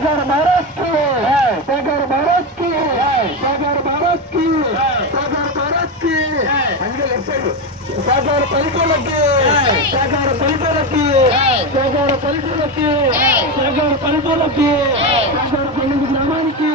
सागर भारत की सागर भारत की सागर भारत की सागर भारत की सागर परिकोलकी सागर परिकोलकी सागर परिकोलकी सागर परिकोलकी सागर परिकोलकी ग्रामा की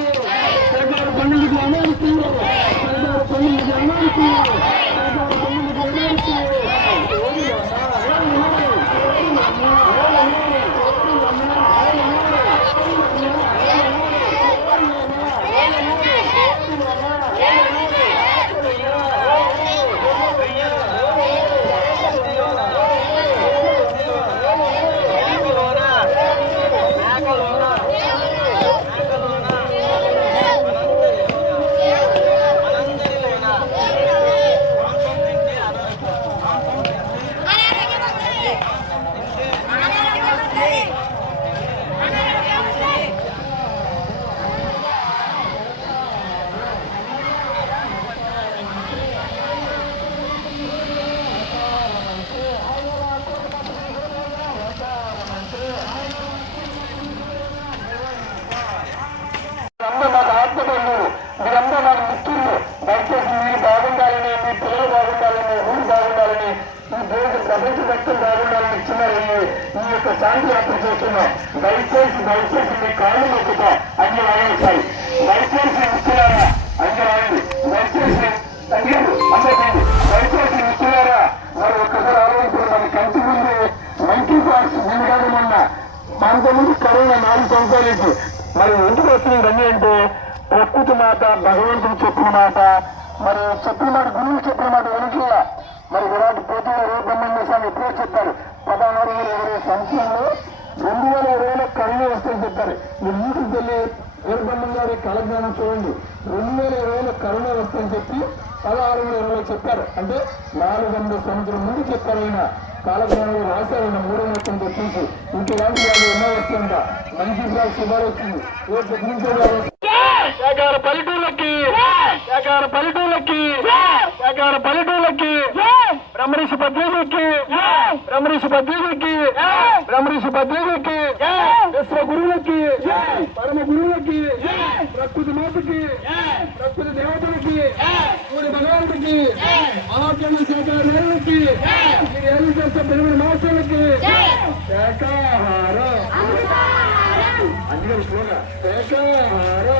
ప్రపంచ వ్యక్తులు బాగుండాలని ఇచ్చినారని ఈ యొక్క శాంతి యాత్ర చేస్తున్నాం దయచేసి దయచేసి మీ కాళ్ళు మొక్కుతా అన్ని వాయించాలి దయచేసి ఇస్తున్నారా? అన్ని రాయండి. దయచేసి తగ్గారు అందరికీ దయచేసి ఇస్తున్నారా? మరి ఒక్కసారి ఆలోచించారు మన కంటి ముందు మంకీ పాక్స్ నేను కాదు మొన్న అంతకుముందు కరోనా నాలుగు సంవత్సరాలు మరి ఎందుకు వస్తుంది ఇవన్నీ అంటే ప్రకృతి మాట భగవంతుడు చెప్పిన మాట. మరి చెప్పిన మాట చెప్పారు మీరు ఇంటికి వెళ్ళి వీరబ్రహ్మం గారి కళజ్ఞానం చూడండి. రెండు వేల ఇరవైలో కరుణ వస్తాయని చెప్పి పదహారు వేల ఇరవైలో చెప్పారు. అంటే నాలుగు వందల సంవత్సరం ముందు చెప్పారు ఆయన. కాలజ్ఞానంలో రాశారు ఆయన మూడో మొత్తంతో చూసి. ఇంకెలాంటి వాళ్ళు ఎన్నో వస్తుంట. మంచి శుభాలు వచ్చింది ఏ ప్రశ్నించే ఏకార పల్లెటూళ్ళకి. బ్రహ్మరిషి పద్మీకి బ్రహ్మరిషి పద్మీకి బ్రహ్మరిషి పద్మీకి పరమ గురువులకి ప్రకృతి మాతకి ప్రకృతి దేవతలకి సూర్య భగవానుడికి ఆరోగ్యం శాఖాధారులకి మీరు ఏమి చేస్తే పెరుగుడు మాసాలకి శాఖాహారం. అందుకని శాఖాహారం శాఖాహారం.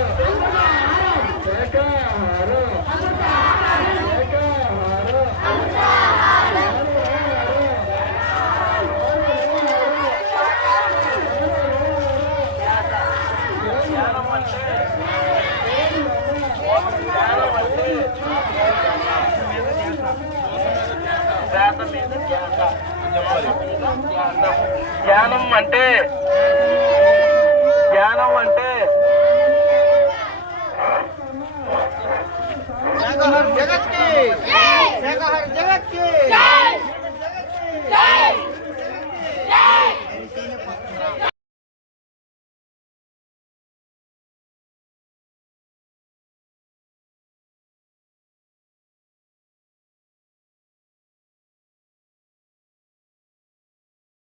జ్ఞానం ధ్యానం అంటే ధ్యానం అంటే